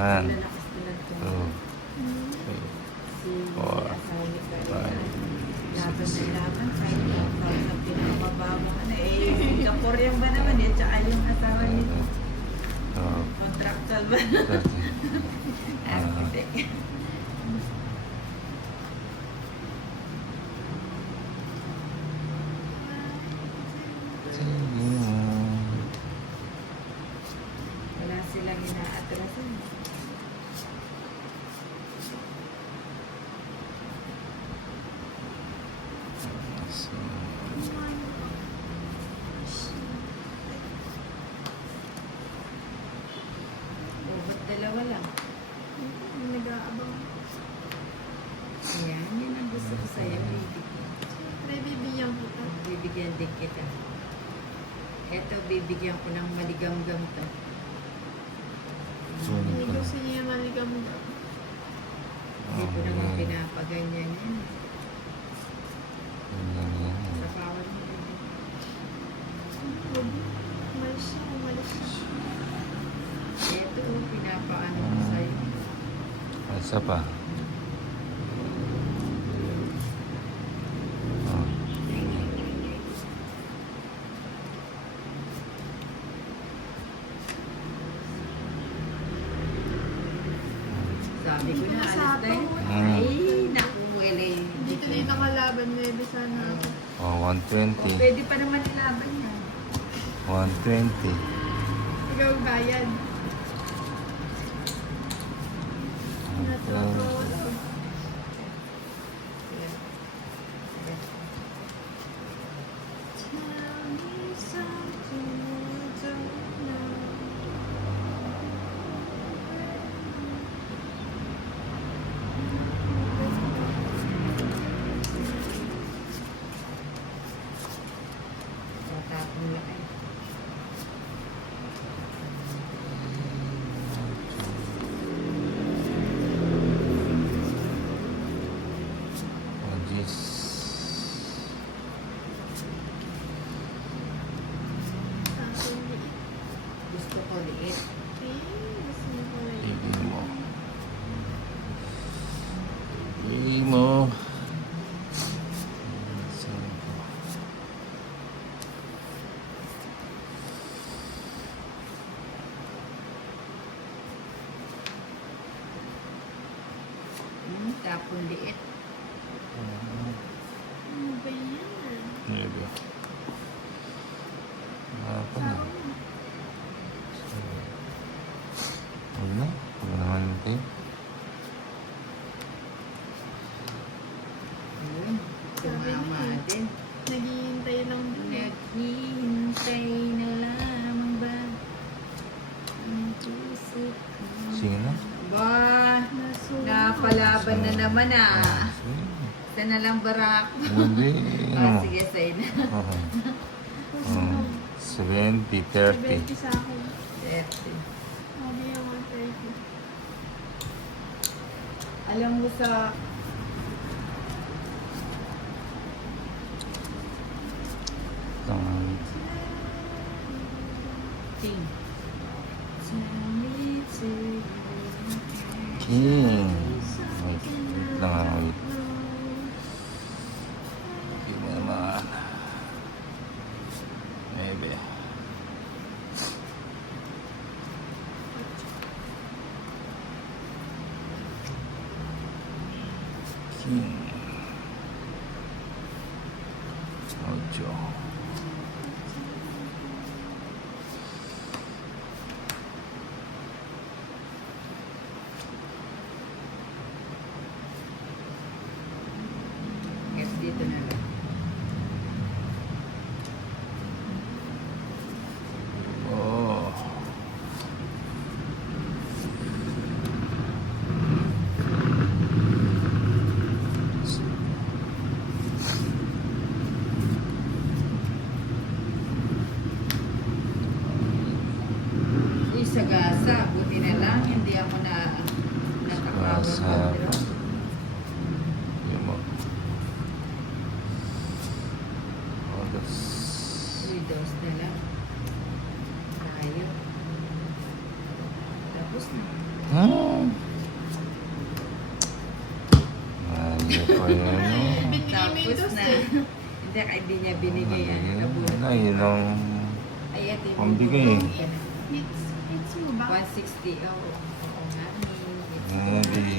1, Lalakas na lang 2, ito. 3, Si 4, asawa ni Karen. 5, Laban na 6, laban. Kahit 1,000 pinamababa ka na. Eh, Singaporean ba naman eh? Tsaka yung asawa nito. 12, Contractual ba? 13. Architect. Wala silang inaatrasan. O, ba't dalawa lang? Nag-aabang. Ayan, yun ang gusto ko sa'yo. Bibigyan. Siyempre, bibigyan ko ka. Bibigyan din kita. Eto, bibigyan ko ng maligamgam to. Hindi gusto niya maligam daw. Hindi ko naman pinapaganyan yan. Sa bawat mo. Umalis siya, umalis siya. Eto, pinapaano ko sa'yo. Isa pa. Sabi ko na, alas na yun. Mm. Ay, naku, wala yun. Dito din nakalaban, maybe sana ako. Oh, 120. Pwede pa naman ilaban yan. 120. Ikaw bayad. Natatawa lang. Tell me something I don't know. Tatapon lang eh. Oh, jeez. Akin liit. Gusto ko liit. Gusto niya ko liit. Ibig mo. Ibig mo. Tapon liit. Ano ba yan? Maybe. Apa na? Huwag na. Huwag naman natin. Ayun. Tumama din. Naghihintay lang din. Naghihintay na lamang ba ang puso ko? Sige na. Ba, Nasunog. napalaban na naman ah. Sige. Isa na lang barak. Hindi. Ano mo? Sige, sa'yo na. Oo. 70, 30. 70 sa akin. 30. Sabi niya 130. Alam mo sa... Ting. Tell me to you. King. Wait lang ah. Wait. Hindi mo naman. Maybe. King. 8. Yes, dito na lang. Oh. Ano pa yan? Tapos na. Hindi niya binigay yan. Wala, yun ang Ay, ito yung pambigay eh. It's mo ba? 160. Oo. Oo nga. Hindi